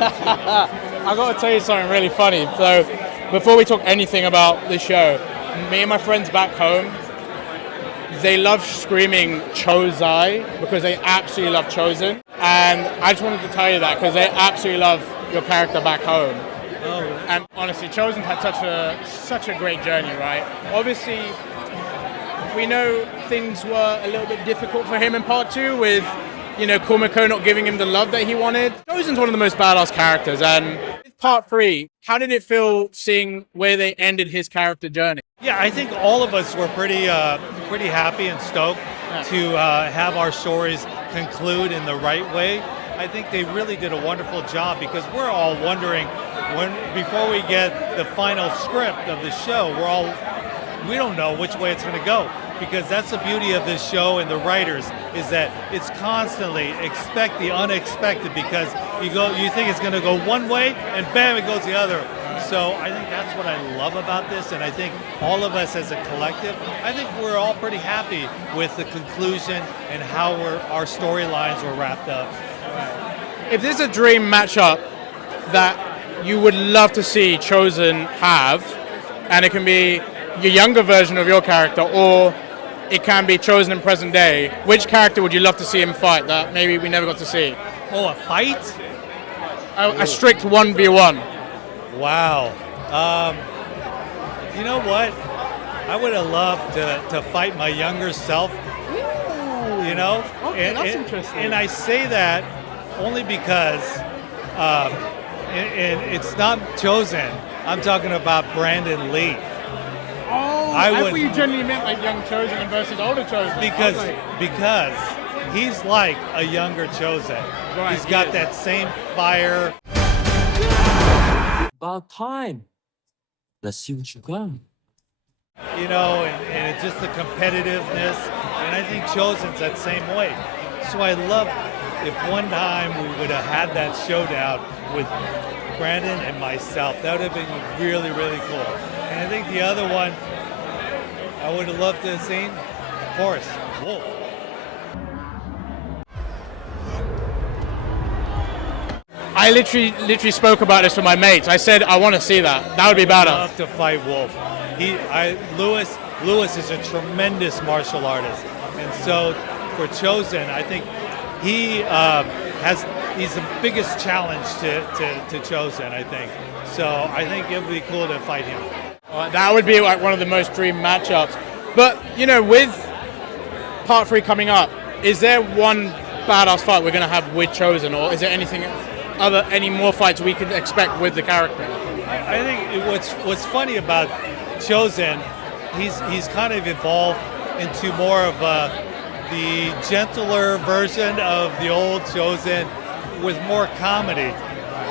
I got to tell you something really funny. So, before we talk anything about the show, me and my friends back home, they love screaming Chozai because they absolutely love Chozen. And I just wanted to tell you that because they absolutely love your character back home. Oh. And honestly, Chozen had such a great journey, right? Obviously, we know things were a little bit difficult for him in part 2 with, Kumiko not giving him the love that he wanted. Chozen's one of the most badass characters, and with part 3, how did it feel seeing where they ended his character journey? Yeah, I think all of us were pretty happy and stoked to have our stories conclude in the right way. I think they really did a wonderful job because we're all wondering before we get the final script of the show, we don't know which way it's going to go, because that's the beauty of this show and the writers is that it's constantly expect the unexpected, because you think it's going to go one way and bam, it goes the other. So I think that's what I love about this, and I think all of us as a collective, I think we're all pretty happy with the conclusion and how our storylines were wrapped up. If there's a dream matchup that you would love to see Chozen have, and it can be your younger version of your character, or it can be Chozen in present day, which character would you love to see him fight that maybe we never got to see? Oh, a fight? A strict 1v1. Wow. You know what? I would have loved to fight my younger self. Ooh. Okay, that's interesting. And I say that only because it's not Chozen. I'm talking about Brandon Lee. Oh, I thought you genuinely meant like young Chozen versus older Chozen. Because he's like a younger Chozen. Right, he's got that same fire. About time. Let's see what you got. And it's just the competitiveness. And I think Chozen's that same way. So I love if one time we would have had that showdown with Brandon and myself. That would have been really, really cool. And I think the other one I would have loved to have seen, of course, Wolf. I literally spoke about this with my mates. I said I want to see that. That would be badass. I would love to fight Wolf. Lewis is a tremendous martial artist, and so for Chozen, I think he's the biggest challenge to Chozen, I think. So I think it would be cool to fight him. That would be like one of the most dream matchups. But with part 3 coming up, is there one badass fight we're going to have with Chozen, or is there any more fights we could expect with the character? I think what's funny about Chozen, he's kind of evolved into more of the gentler version of the old Chozen with more comedy.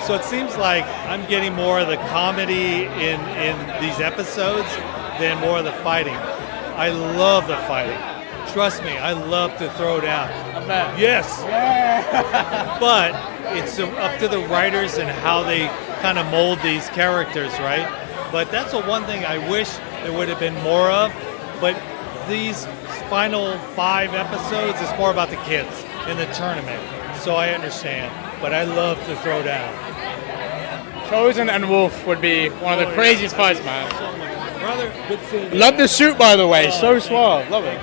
So it seems like I'm getting more of the comedy in these episodes than more of the fighting. I love the fighting. Trust me, I love to throw down. I bet. Yes. Yeah. But it's up to the writers and how they kind of mold these characters, right? But that's the one thing I wish there would have been more of. But these final 5 episodes is more about the kids in the tournament. So I understand. But I love to throw down. Chozen and Wolf would be one of the craziest fights, man. So much. Brother, good seeing you. Love the suit, by the way. So suave. Love it.